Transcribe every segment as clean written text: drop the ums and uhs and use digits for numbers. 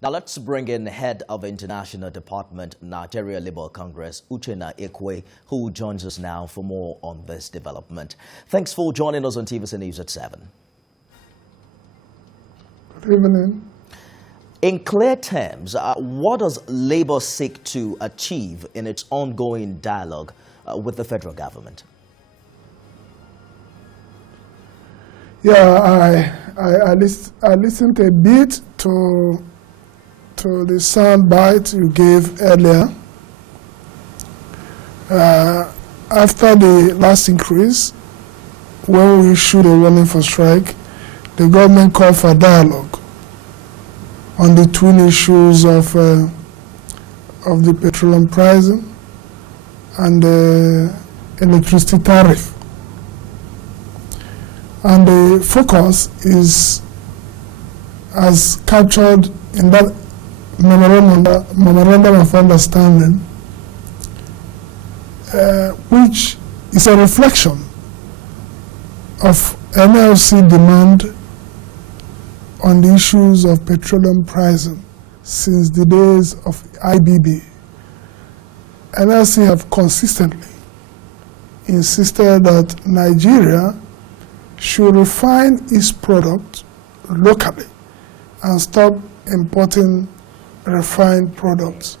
Now let's bring in Head of International Department, Nigeria Labour Congress, Uchenna Ekwe, who joins us now for more on this development. Thanks for joining us on TVC News at 7. Good evening. In clear terms, what does Labour seek to achieve in its ongoing dialogue with the federal government? Yeah, I listened a bit to the sound bite you gave earlier. After the last increase, when we issued a warning for strike, the government called for dialogue on the twin issues of the petroleum pricing and the electricity tariff. And the focus is, as captured in that memorandum of understanding, which is a reflection of NLC demand on the issues of petroleum pricing since the days of IBB. NLC have consistently insisted that Nigeria should refine its product locally and stop importing refined products.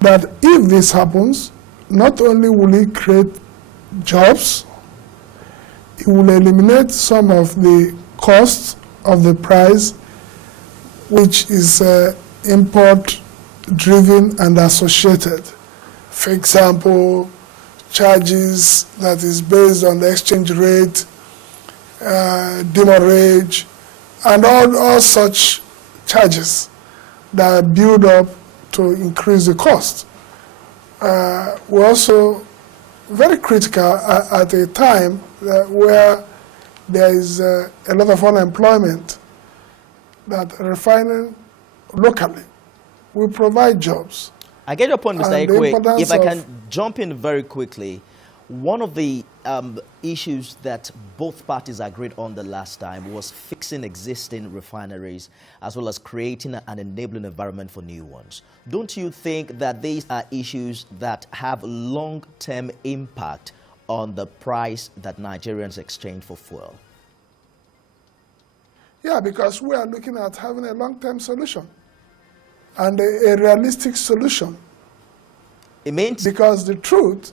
That if this happens, not only will it create jobs, it will eliminate some of the costs of the price, which is import driven and associated. For example, charges that is based on the exchange rate, demurrage, and all such charges that build up to increase the cost. We're also very critical at a time where there is a lot of unemployment, that refining locally will provide jobs. I get your point, Mr. Ekwe. If I can jump in very quickly, one of the issues that both parties agreed on the last time was fixing existing refineries as well as creating an enabling environment for new ones. Don't you think that these are issues that have long-term impact on the price that Nigerians exchange for fuel? Yeah, because we are looking at having a long-term solution and a realistic solution. It means, because the truth,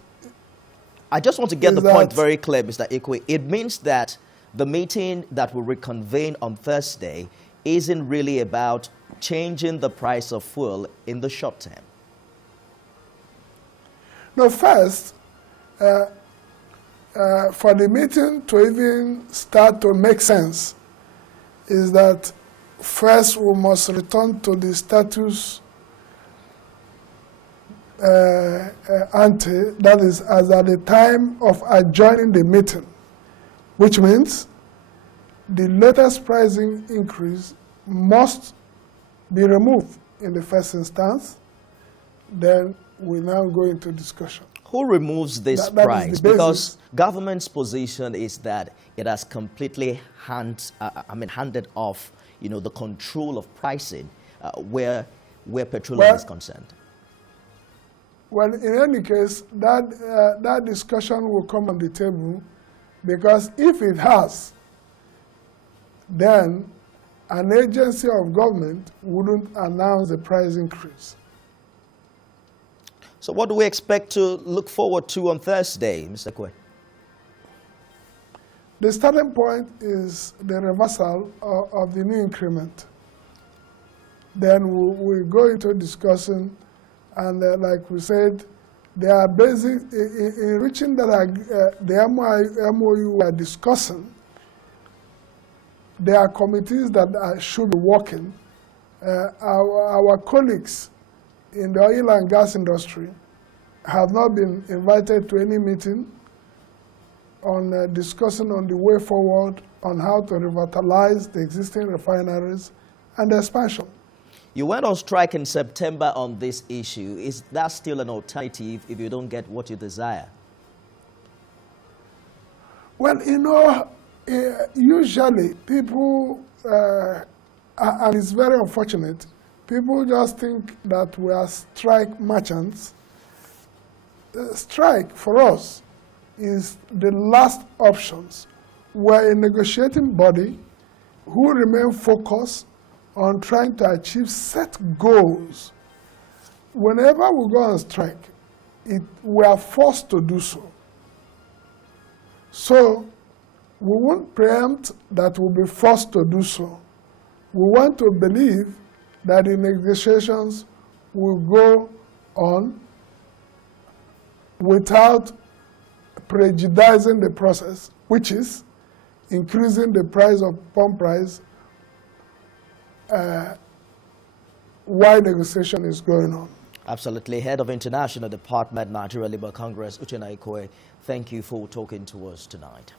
I just want to get the point very clear, Mr. Ekwe. It means that the meeting that will reconvene on Thursday isn't really about changing the price of fuel in the short term. No, first, for the meeting to even start to make sense, is that first we must return to the status ante, that is, as at the time of adjourning the meeting, which means the latest pricing increase must be removed in the first instance. Then we now go into discussion. Who removes this price? Because government's position is that it has completely handed off, the control of pricing where petroleum is concerned. Well, in any case, that discussion will come on the table, because if it has, then an agency of government wouldn't announce the price increase. So what do we expect to look forward to on Thursday, Mr. Ekwe? The starting point is the reversal of the new increment. Then we'll go into discussing, and like we said, there are basic, in reaching that the MOU we are discussing, there are committees that should be working. Our colleagues in the oil and gas industry have not been invited to any meeting on discussing on the way forward on how to revitalize the existing refineries and the expansion. You went on strike in September on this issue. Is that still an alternative if you don't get what you desire? Well, usually people and it's very unfortunate. People just think that we are strike merchants. Strike, for us, is the last options. We're a negotiating body who remain focused on trying to achieve set goals. Whenever we go on strike, we are forced to do so. So we won't preempt that we'll be forced to do so. We want to believe that the negotiations will go on without prejudicing the process, which is increasing the price of pump price while negotiation is going on. Absolutely. Head of International Department, Nigeria Labour Congress, Uchenna Ikoh, thank you for talking to us tonight.